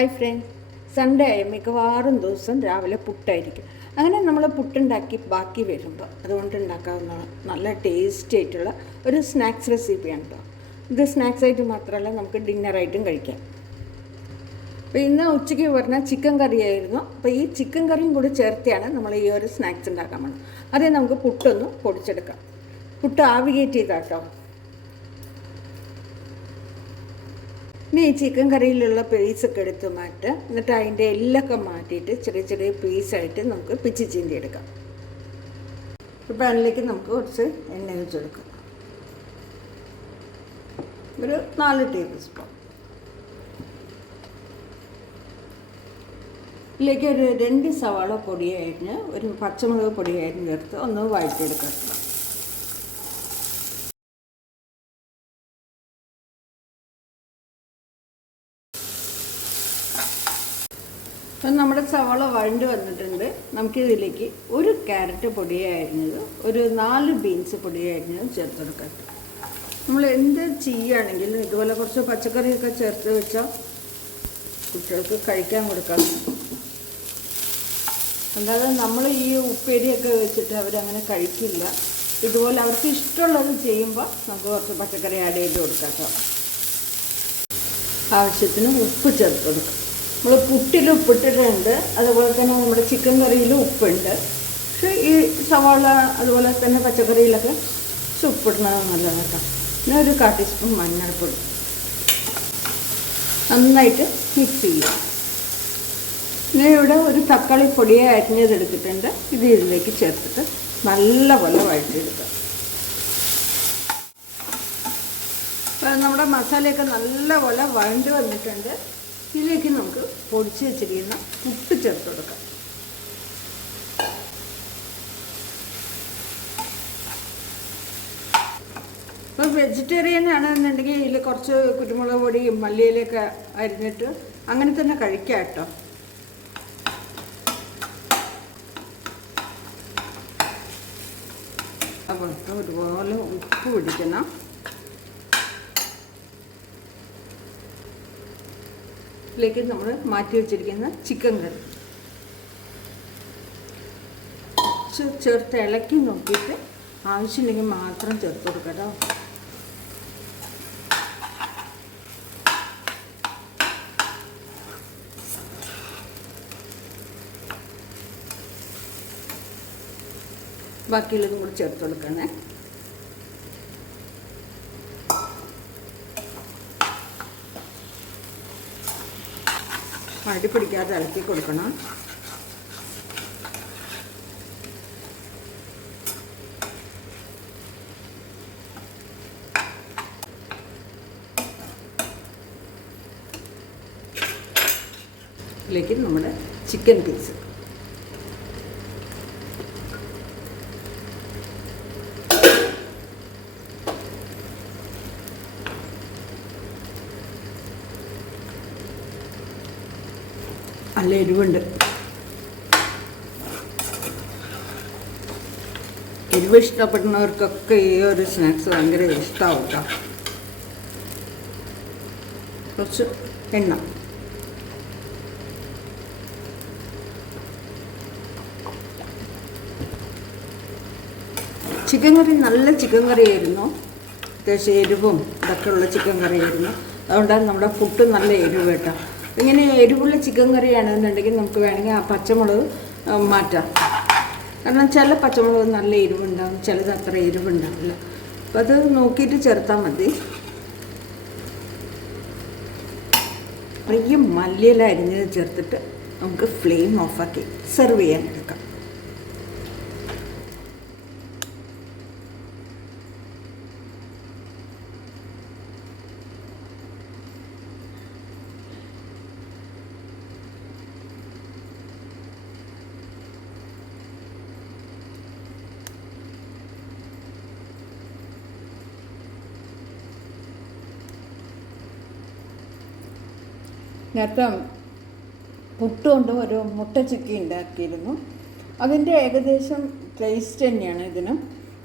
Hi front Sunday ആയ മിക്കവാറും ദിവസം രാവിലെ പുട്ടായിരിക്കും. അങ്ങനെ നമ്മൾ പുട്ടുണ്ടാക്കി ബാക്കി വരുമ്പോൾ അതുകൊണ്ട് ഉണ്ടാക്കാവുന്ന നല്ല ടേസ്റ്റി ആയിട്ടുള്ള ഒരു സ്നാക്സ് റെസിപ്പിയാണ് കേട്ടോ ഇത് സ്നാക്സ് ആയിട്ട് മാത്രമല്ല നമുക്ക് ഡിന്നറായിട്ടും കഴിക്കാം. അപ്പോൾ ഇന്ന് ഉച്ചയ്ക്ക് പറഞ്ഞ ചിക്കൻ കറിയായിരുന്നു അപ്പോൾ ഈ ചിക്കൻ കറിയും കൂടി ചേർത്തിയാണ് നമ്മൾ ഈ ഒരു സ്നാക്സ് ഉണ്ടാക്കാൻ പോകുന്നത്. അതേ നമുക്ക് പുട്ടൊന്ന് പൊടിച്ചെടുക്കാം. പുട്ട് ആവിഗേറ്റ് ചെയ്താട്ടോ ഇനി ഈ ചിക്കൻ കറിയിലുള്ള പീസൊക്കെ എടുത്ത് മാറ്റുക എന്നിട്ട് അതിന്റെ എല്ലൊക്കെ മാറ്റിയിട്ട് ചെറിയ ചെറിയ പീസായിട്ട് നമുക്ക് പിച്ചി ചീന്തി എടുക്കാം. ഇപ്പം അതിലേക്ക് നമുക്ക് കുറച്ച് എണ്ണ ഒഴിച്ചെടുക്കാം ഒരു നാല് ടേബിൾ സ്പൂൺ ഇതിലേക്ക് ഒരു രണ്ട് സവാള പൊടിയായിരുന്നു ഒരു പച്ചമുളക് പൊടിയായിരുന്നു ചേർത്ത് ഒന്ന് വഴറ്റിയെടുക്കാം. അപ്പം നമ്മുടെ സവാള വഴണ്ട് വന്നിട്ടുണ്ട്. നമുക്കിതിലേക്ക് ഒരു ക്യാരറ്റ് പൊടിയായിരുന്നത് ഒരു നാല് ബീൻസ് പൊടിയായിരുന്നത് ചേർത്തെടുക്കാം. നമ്മൾ എന്ത് ചെയ്യുകയാണെങ്കിലും ഇതുപോലെ കുറച്ച് പച്ചക്കറിയൊക്കെ ചേർത്ത് വെച്ചാൽ കുട്ടികൾക്ക് കഴിക്കാൻ കൊടുക്കാം. അല്ലാതെ നമ്മൾ ഈ ഉപ്പേരിയൊക്കെ വെച്ചിട്ട് അവരങ്ങനെ കഴിക്കില്ല. ഇതുപോലെ അവർക്ക് ഇഷ്ടമുള്ളത് ചെയ്യുമ്പോൾ നമുക്ക് കുറച്ച് പച്ചക്കറി ആഡ് ചെയ്ത് കൊടുക്കാം ആവശ്യത്തിന് ഉപ്പ് ചേർത്ത് കൊടുക്കാം. നമ്മൾ പുട്ടിൽ ഉപ്പിട്ടിട്ടുണ്ട്. അതുപോലെ തന്നെ നമ്മുടെ ചിക്കൻ കറിയിലും ഉപ്പുണ്ട്. പക്ഷേ ഈ സവാള അതുപോലെ തന്നെ പച്ചക്കറിയിലൊക്കെ ഉപ്പിടുന്നത് നല്ലതാണ് കേട്ടോ. പിന്നെ ഒരു കാ ടീസ്പൂൺ മഞ്ഞൾപ്പൊടി. നന്നായിട്ട് മിക്സ് ചെയ്യുക പിന്നെ ഇവിടെ ഒരു തക്കാളി പൊടിയെ അരിഞ്ഞതെടുത്തിട്ടുണ്ട് ഇത് ഇതിലേക്ക് ചേർത്തിട്ട് നല്ലപോലെ വഴറ്റിയെടുക്കുക നമ്മുടെ മസാലയൊക്കെ നല്ലപോലെ വഴണ്ട് വന്നിട്ടുണ്ട്. ഇതിലേക്ക് നമുക്ക് പൊടിച്ച് വെച്ചിരിക്കുന്ന പുട്ട് ചേർത്ത് കൊടുക്കാം. ഇപ്പോൾ വെജിറ്റേറിയൻ ആണെന്നുണ്ടെങ്കിൽ ഇതിൽ കുറച്ച് കുരുമുളക് പൊടിയും മല്ലിയിലൊക്കെ അരിഞ്ഞിട്ട് അങ്ങനെ തന്നെ കഴിക്കാം കേട്ടോ. അപ്പോൾ ഒരുപോലെ ഉപ്പ് പിടിക്കണം. ഇതിലേക്ക് നമ്മൾ മാറ്റി വെച്ചിരിക്കുന്ന ചിക്കൻ കറി. ചേർത്ത് ഇളക്കി നോക്കിയിട്ട് ആവശ്യമുണ്ടെങ്കിൽ മാത്രം ചേർത്ത് കൊടുക്കട്ടോ ബാക്കിയുള്ളതും കൂടി ചേർത്ത് കൊടുക്കണേ. അടി പിടിക്കാതെ ഇളക്കി കൊടുക്കണം. ഇതിലേക്ക് നമ്മുടെ ചിക്കൻ പീസ് നല്ല എരിവുണ്ട്. എരിവ് ഇഷ്ടപ്പെടുന്നവർക്കൊക്കെ ഈ ഒരു സ്നാക്സ് ഭയങ്കര ഇഷ്ടമാവും കുറച്ച് എണ്ണ. ചിക്കൻ കറി നല്ല ചിക്കൻ കറിയായിരുന്നു. അത്യാവശ്യം എരിവും ഇതൊക്കെയുള്ള ചിക്കൻ കറിയായിരുന്നു. അതുകൊണ്ടാണ് നമ്മുടെ ഫുഡ് നല്ല എരിവ് കേട്ടോ. ഇങ്ങനെ എരിവുള്ള ചിക്കൻ കറിയാണെന്നുണ്ടെങ്കിൽ നമുക്ക് വേണമെങ്കിൽ ആ പച്ചമുളക് മാറ്റാം. കാരണം ചില പച്ചമുളക് നല്ല എരിവുണ്ടാകും ചിലത് അത്ര എരിവുണ്ടാവില്ല. അപ്പോൾ അത് നോക്കിയിട്ട് ചേർത്താൽ മതി. ചെറിയ മല്ലിയില അരിഞ്ഞത് ചേർത്തിട്ട് നമുക്ക് ഫ്ലെയിം ഓഫാക്കി സെർവ് ചെയ്യാൻ എടുക്കാം. നേരത്തെ പുട്ടുകൊണ്ട് ഒരു മുട്ട ചിക്കി ഉണ്ടാക്കിയിരുന്നു. അതിന്റെ ഏകദേശം ടേസ്റ്റ് തന്നെയാണ് ഇതിനും.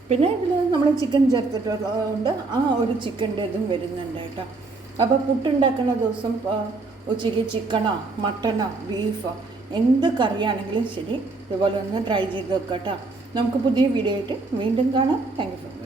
പിന്നെ ഇതിൽ നമ്മൾ ചിക്കൻ ചേർത്തിട്ടുള്ളതുകൊണ്ട് ആ ഒരു ചിക്കന്റെ ഇതും വരുന്നുണ്ട് കേട്ടോ. അപ്പോൾ പുട്ടുണ്ടാക്കുന്ന ദിവസം ഉച്ചയ്ക്ക് ചിക്കനോ മട്ടനോ ബീഫോ എന്ത് കറിയാണെങ്കിലും ശരി ഇതുപോലെ ഒന്ന് ട്രൈ ചെയ്ത് നോക്കാം കേട്ടോ. നമുക്ക് പുതിയ വീഡിയോ ആയിട്ട് വീണ്ടും കാണാം. Thank you